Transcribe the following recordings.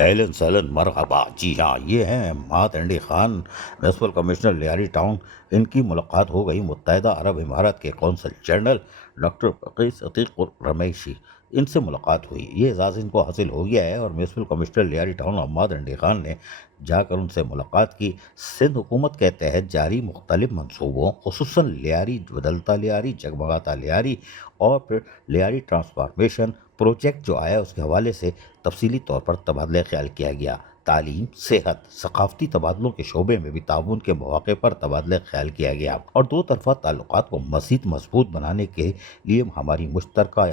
اہلاً سہلاً مرحبا. جی ہاں، یہ ہیں Mahat Andi Khan, municipal commissioner Lyari town. ان کی ملاقات ہو گئی متحدہ عرب امارات کے قونصل general doctor Bilqis Atiq Alromaithi. ان سے ملاقات ہوئی، یہ اعزاز ان کو حاصل ہو گیا ہے، اور municipal commissioner Lyari town Mahat Andi Khan نے جا کر ان سے ملاقات کی. سندھ حکومت کے تحت جاری مختلف منصوبوں، خصوصاً لیاری بدلتا لیاری، جگمگاتا لیاری، اور پھر لیاری ٹرانسفارمیشن پروجیکٹ جو آیا اس کے حوالے سے تفصیلی طور پر تبادلہ خیال کیا گیا. تعلیم، صحت، ثقافتی تبادلوں کے شعبے میں بھی تعاون کے مواقع پر تبادلہ خیال کیا گیا، اور دو طرفہ تعلقات کو مزید مضبوط بنانے کے لیے ہماری مشترکہ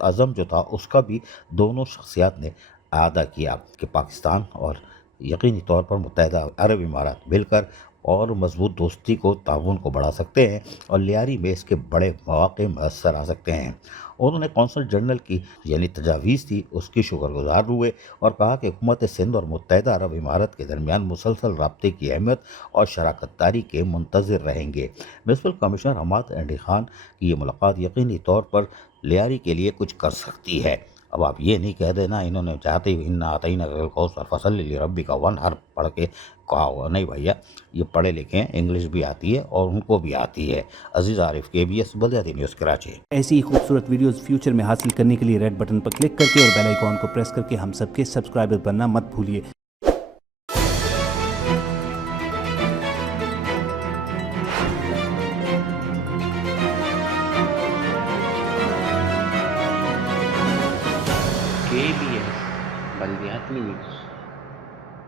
عزم جو تھا اس کا بھی دونوں شخصیات نے اعادہ کیا کہ پاکستان اور یقینی طور پر متحدہ عرب امارات مل کر اور مضبوط دوستی کو، تعاون کو بڑھا سکتے ہیں، اور لیاری میں اس کے بڑے مواقع میسر آ سکتے ہیں. انہوں نے قونصل جنرل کی یعنی تجاویز تھی اس کی شکر گزار ہوئے، اور کہا کہ حکومت سندھ اور متحدہ عرب امارات کے درمیان مسلسل رابطے کی اہمیت اور شراکت داری کے منتظر رہیں گے. میونسپل کمشنر مہات انڈی خان کی یہ ملاقات یقینی طور پر لیاری کے لیے کچھ کر سکتی ہے. اب آپ یہ نہیں کہہ دینا انہوں نے چاہتے ہی انا اعطیناک الکوثر فصلی لربک وانحر پڑھ کے کہا ہوا. نہیں بھیا، یہ پڑھے لکھے ہیں، انگلش بھی آتی ہے اور ان کو بھی آتی ہے. عزیز عارف، KBS بلدیاتی نیوز کراچی. ایسی ہی خوبصورت ویڈیوز فیوچر میں حاصل کرنے کے لیے ریڈ بٹن پر کلک کر کے اور بیل آئیکن کو پریس کر کے ہم سب کے سبسکرائبر بننا مت بھولیے. KBS بلدیاتی نیوز.